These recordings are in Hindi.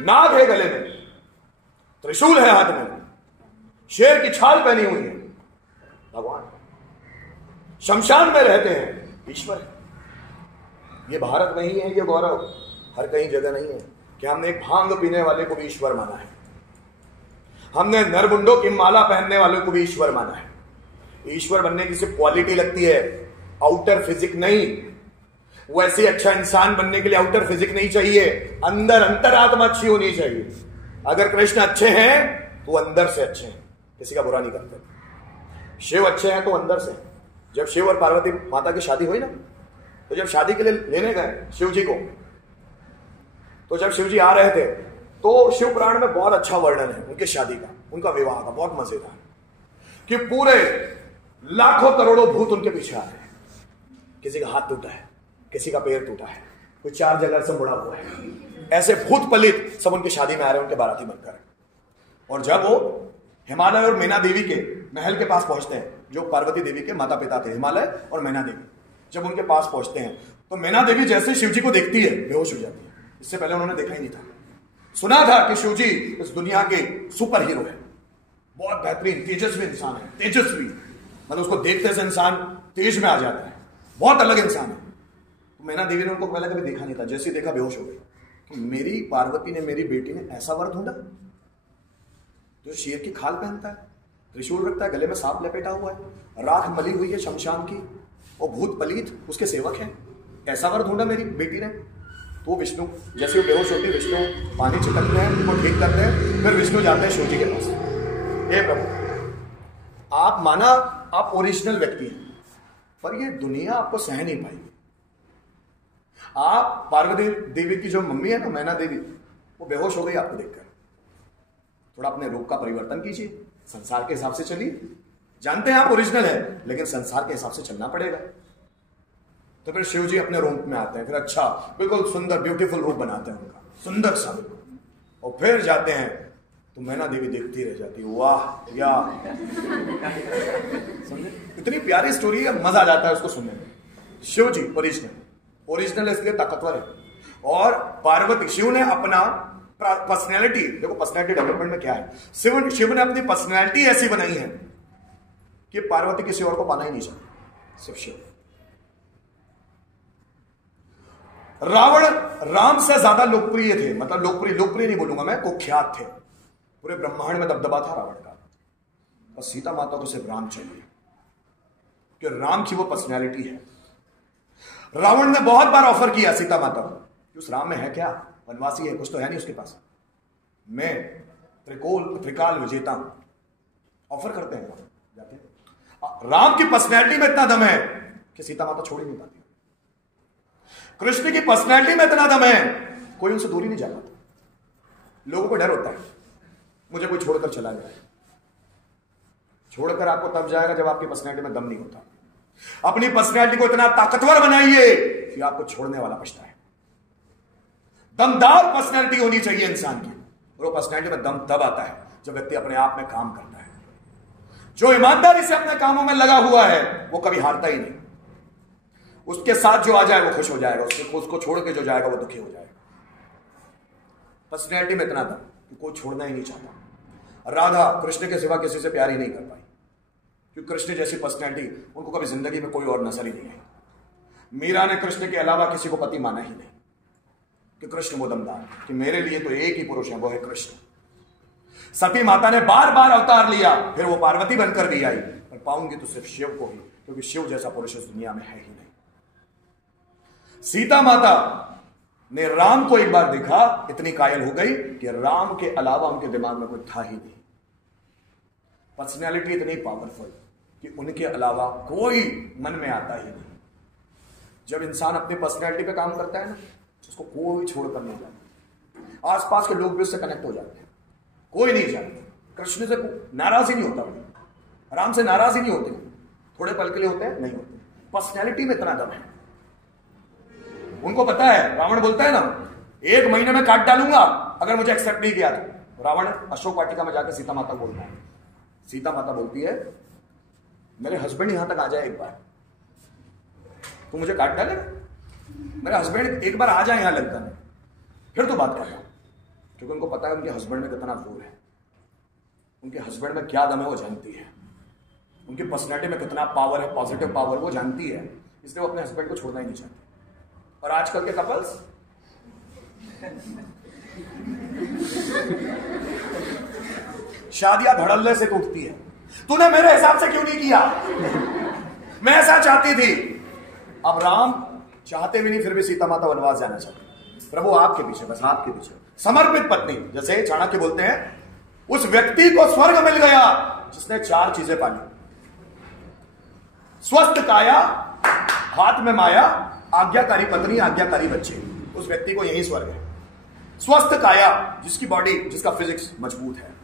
नाग है गले में, त्रिशूल है हाथ में, शेर की छाल पहनी हुई है, भगवान। शमशान में रहते हैं, ईश्वर है। ये भारत में ही है ये गौरव, हर कहीं जगह नहीं है कि हमने एक भांग पीने वाले को भी ईश्वर माना है, हमने नरमुंडों की माला पहनने वालों को भी ईश्वर माना है। ईश्वर बनने की सिर्फ क्वालिटी लगती है, आउटर फिजिक नहीं। वैसे अच्छा इंसान बनने के लिए आउटर फिजिक नहीं चाहिए, अंदर अंतरात्मा अच्छी होनी चाहिए। अगर कृष्ण अच्छे हैं तो अंदर से अच्छे हैं, किसी का बुरा नहीं करते। शिव अच्छे हैं तो अंदर से। जब शिव और पार्वती माता की शादी हुई ना, तो जब शादी के लिए लेने गए शिव जी को, तो जब शिव जी आ रहे थे तो शिव पुराण में बहुत अच्छा वर्णन है उनकी शादी का, उनका विवाह का, बहुत मजेदार, कि पूरे लाखों करोड़ों भूत उनके पीछे आ रहे हैं। किसी का हाथ टूटा है, किसी का पैर टूटा है, कोई 4 जगह से मुड़ा हुआ है, ऐसे भूत पलित सब उनकी शादी में आ रहे हैं, उनके बाराती बनकर। और जब वो हिमालय और मैना देवी के महल के पास पहुंचते हैं, जो पार्वती देवी के माता पिता थे, हिमालय और मैना देवी, जब उनके पास पहुंचते हैं तो मैना देवी जैसे शिव जी को देखती है बेहोश हो जाती है। इससे पहले उन्होंने देखा ही नहीं था। सुना था कि शिव जी इस दुनिया के सुपर हीरो है, बहुत बेहतरीन तेजस्वी इंसान है, तेजस्वी मतलब उसको देखते से इंसान तेज में आ जाता है, बहुत अलग इंसान है। तो मैना देवी ने उनको पहले कभी देखा नहीं था, जैसे देखा बेहोश हो गई कि मेरी पार्वती ने, मेरी बेटी ने ऐसा वर ढूंढा जो शेर की खाल पहनता है, त्रिशूल रखता है, गले में सांप लपेटा हुआ है, राख मली हुई है शमशान की, और भूत पलीत उसके सेवक हैं, ऐसा वर ढूंढा मेरी बेटी ने। तो विष्णु जैसे वो बेहोश होती है, विष्णु पानी छिटकते हैं, उनको ठीक करते हैं, फिर विष्णु जाते हैं शिव जी के पास। हे प्रभु, आप माना आप ओरिजिनल व्यक्ति हैं, पर ये दुनिया आपको सह नहीं पाएगी। आप पार्वती देवी की जो मम्मी है ना, मैना देवी, वो बेहोश हो गई आपको देखकर। थोड़ा अपने रूप का परिवर्तन कीजिए, संसार के हिसाब से चलिए। जानते हैं आप ओरिजिनल है, लेकिन संसार के हिसाब से चलना पड़ेगा। तो फिर शिव जी अपने रूप में आते हैं, फिर अच्छा बिल्कुल सुंदर ब्यूटीफुल रूप बनाते हैं उनका, सुंदर सा बिल्कुल, और फिर जाते हैं तो मैना देवी देखती रह जाती है, वाह या समझे, इतनी प्यारी स्टोरी है, मजा आ जाता है उसको सुनने में। शिव जी ओरिजिनल इसलिए ताकतवर है, और पार्वती, शिव ने अपना पर्सनैलिटी, देखो पर्सनैलिटी डेवलपमेंट में क्या है, शिव ने अपनी पर्सनैलिटी ऐसी बनाई है कि पार्वती किसी और को पाना ही नहीं चाहती, सिर्फ शिव। रावण राम से ज्यादा लोकप्रिय थे, मतलब लोकप्रिय नहीं बोलूंगा मैं, कुख्यात थे, पूरे ब्रह्मांड में दबदबा था रावण का। और सीता माता को सिर्फ राम चाहिए, कि राम की वो पर्सनैलिटी है। रावण ने बहुत बार ऑफर किया सीता माता को कि उस राम में है क्या, वनवासी है, कुछ तो है नहीं उसके पास, मैं त्रिकाल विजेता हूं, ऑफर करते हैं जाते हैं। राम की पर्सनैलिटी में इतना दम है कि सीता माता छोड़ ही नहीं पाती। कृष्ण की पर्सनैलिटी में इतना दम है, कोई उनसे दूर ही नहीं जा पाता। लोगों को डर होता है मुझे कोई छोड़कर चला जाए। छोड़कर आपको तब जाएगा जब आपकी पर्सनैलिटी में दम नहीं होता। अपनी पर्सनैलिटी को इतना ताकतवर बनाइए कि आपको छोड़ने वाला पछताए। दमदार पर्सनैलिटी होनी चाहिए इंसान की, और वो पर्सनैलिटी में दम तब आता है जब व्यक्ति अपने आप में काम करता है। जो ईमानदारी से अपने कामों में लगा हुआ है वो कभी हारता ही नहीं। उसके साथ जो आ जाए वो खुश हो जाएगा, उसको छोड़ के जो जाएगा वो दुखी हो जाएगा। पर्सनैलिटी में इतना दम कि कोई छोड़ना ही नहीं चाहता। राधा कृष्ण के सिवा किसी से प्यार ही नहीं कर पाई, क्योंकि कृष्ण जैसी पर्सनैलिटी उनको कभी जिंदगी में कोई और नजर ही नहीं आई। मीरा ने कृष्ण के अलावा किसी को पति माना ही नहीं, कि कृष्ण वो दमदार, कि मेरे लिए तो एक ही पुरुष है, वो है कृष्ण। सती माता ने बार बार अवतार लिया, फिर वो पार्वती बनकर भी आई, पर पाऊंगी तो सिर्फ शिव को ही, क्योंकि शिव जैसा पुरुष इस दुनिया में है ही नहीं। सीता माता ने राम को एक बार देखा, इतनी कायल हो गई कि राम के अलावा उनके दिमाग में कोई था ही नहीं। पर्सनैलिटी इतनी पावरफुल कि उनके अलावा कोई मन में आता ही नहीं। जब इंसान अपनी पर्सनैलिटी पे काम करता है ना, उसको कोई छोड़कर नहीं जाता। आसपास के लोग भी उससे कनेक्ट हो जाते हैं, कोई नहीं जाता। कृष्ण से नाराज ही नहीं होता, राम से नाराज ही नहीं होते, थोड़े पल के लिए होते हैं, नहीं होते। पर्सनैलिटी में इतना दम है। उनको पता है, रावण बोलता है ना 1 महीने में काट डालूंगा अगर मुझे एक्सेप्ट नहीं किया तो। रावण अशोक वाटिका में जाकर सीता माता बोलता है, सीता माता बोलती है मेरे हस्बैंड यहां तक आ जाए एक बार, तू मुझे काट डाले, मेरे हस्बैंड एक बार आ जाए यहां लंका में, फिर तो बात करना। क्योंकि उनको पता है उनके हस्बैंड में कितना जोर है, उनके हस्बैंड में क्या दम है वो जानती है, उनकी पर्सनैलिटी में कितना पावर है, पॉजिटिव पावर वो जानती है, इसलिए वो अपने हस्बैंड को छोड़ना ही नहीं चाहती। और आजकल के कपल्स शादियां धड़ल्ले से टूटती है, तूने मेरे हिसाब से क्यों नहीं किया, मैं ऐसा चाहती थी। अब राम चाहते भी नहीं, फिर भी सीता माता वनवास जाना चाहती। प्रभु आपके पीछे, बस आपके पीछे। समर्पित पत्नी, जैसे चाणक्य बोलते हैं, उस व्यक्ति को स्वर्ग मिल गया जिसने 4 चीजें पाली: स्वस्थ काया, हाथ में माया, आज्ञाकारी पत्नी, आज्ञाकारी बच्चे। उस व्यक्ति को यही स्वर्ग है। स्वस्थ काया, जिसकी बॉडी, जिसका फिजिक्स मजबूत है।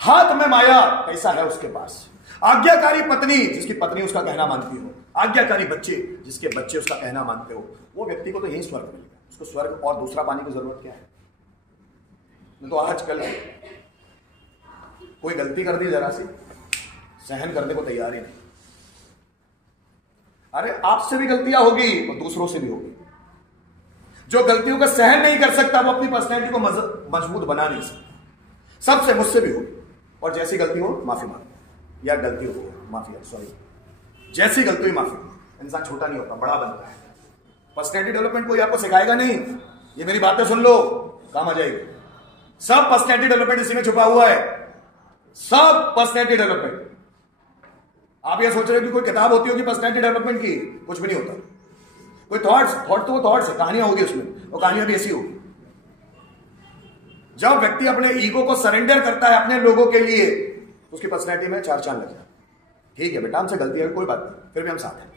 हाथ में माया, पैसा है उसके पास। आज्ञाकारी पत्नी, जिसकी पत्नी उसका कहना मानती हो। आज्ञाकारी बच्चे, जिसके बच्चे उसका कहना मानते हो। वो व्यक्ति को तो यही स्वर्ग मिलेगा। उसको स्वर्ग और दूसरा पाने की जरूरत क्या है? तो आजकल कोई गलती कर दी जरा सी, सहन करने को तैयार ही नहीं। अरे आपसे भी गलतियां होगी और दूसरों से भी होगी। जो गलतियों का सहन नहीं कर सकता वो अपनी पर्सनैलिटी को मजबूत बना नहीं सकता। सबसे, मुझसे भी होगी। और जैसी गलती हो माफी मांगो, या गलती हो माफी, सॉरी, जैसी गलती हुई माफी। इंसान छोटा नहीं होता, बड़ा बनता है। पर्सनैलिटी डेवलपमेंट कोई आपको सिखाएगा नहीं। ये मेरी बातें सुन लो, काम आ जाएगी। सब पर्सनैलिटी डेवलपमेंट इसी में छुपा हुआ है। सब पर्सनैलिटी डेवलपमेंट। आप ये सोच रहे हो कि कोई किताब होती होगी पर्सनैलिटी डेवलपमेंट की? कुछ भी नहीं होता। कोई थॉट तो वो थॉट्स है, कहानियां होगी उसमें, और कहानियां भी ऐसी होगी। जब व्यक्ति अपने ईगो को सरेंडर करता है अपने लोगों के लिए, उसकी पर्सनैलिटी में 4 चांद लग जाए। ठीक है बेटा, हमसे गलती है, कोई बात नहीं, फिर भी हम साथ हैं।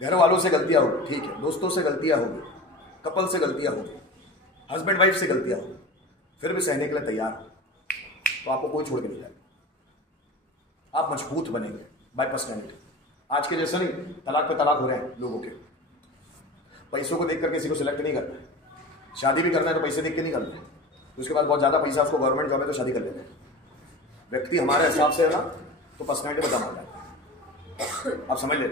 घर वालों से गलतियां होगी, ठीक है, दोस्तों से गलतियां होगी, कपल से गलतियां होगी, हस्बैंड वाइफ से गलतियां होगी, फिर भी सहने के लिए तैयार हो, तो आपको कोई छोड़ के नहीं जाएगा। आप मजबूत बनेंगे बाय पर्सनैलिटी। आज के जैसा नहीं तलाक पे तलाक हो रहे हैं लोगों के। पैसों को देखकर किसी को सिलेक्ट नहीं करना है। शादी भी करना है तो पैसे देख के नहीं करना है। उसके बाद बहुत ज्यादा पैसा, उसको गवर्नमेंट जॉब है तो शादी कर लेते हैं। व्यक्ति हमारे हिसाब से है ना, तो पर्सनैलिटी में दम हो जाता है। आप समझ ले,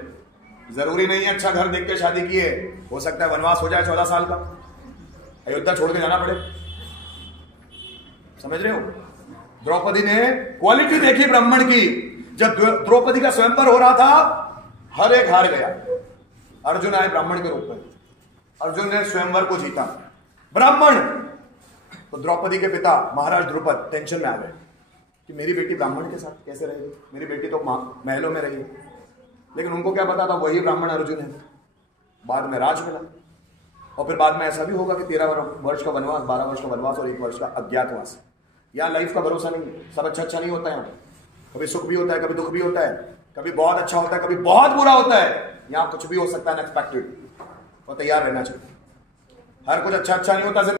जरूरी नहीं है अच्छा घर देख के शादी किए, हो सकता है वनवास हो जाए 14 साल का, अयोध्या छोड़ के जाना पड़े। समझ रहे हो? द्रौपदी ने क्वालिटी देखी ब्राह्मण की। जब द्रौपदी का स्वयंवर हो रहा था, हर एक हार गया। अर्जुन आए ब्राह्मण के रूप में, अर्जुन ने स्वयंवर को जीता। ब्राह्मण तो द्रौपदी के पिता महाराज द्रुपद टेंशन में आ गए कि मेरी बेटी ब्राह्मण के साथ कैसे रहेगी, मेरी बेटी तो महलों में रही। लेकिन उनको क्या पता था वही ब्राह्मण अर्जुन है। बाद में राज मिला, और फिर बाद में ऐसा भी होगा कि 13 वर्ष का वनवास, 12 वर्ष का वनवास और 1 वर्ष का अज्ञातवास। यहाँ लाइफ का भरोसा नहीं, सब अच्छा नहीं होता है। कभी सुख भी होता है, कभी दुख भी होता है, कभी बहुत अच्छा होता है, कभी बहुत बुरा होता है। यहाँ कुछ भी हो सकता है अनएक्सपेक्टेड, और तैयार रहना चाहिए। हर कुछ अच्छा नहीं होता।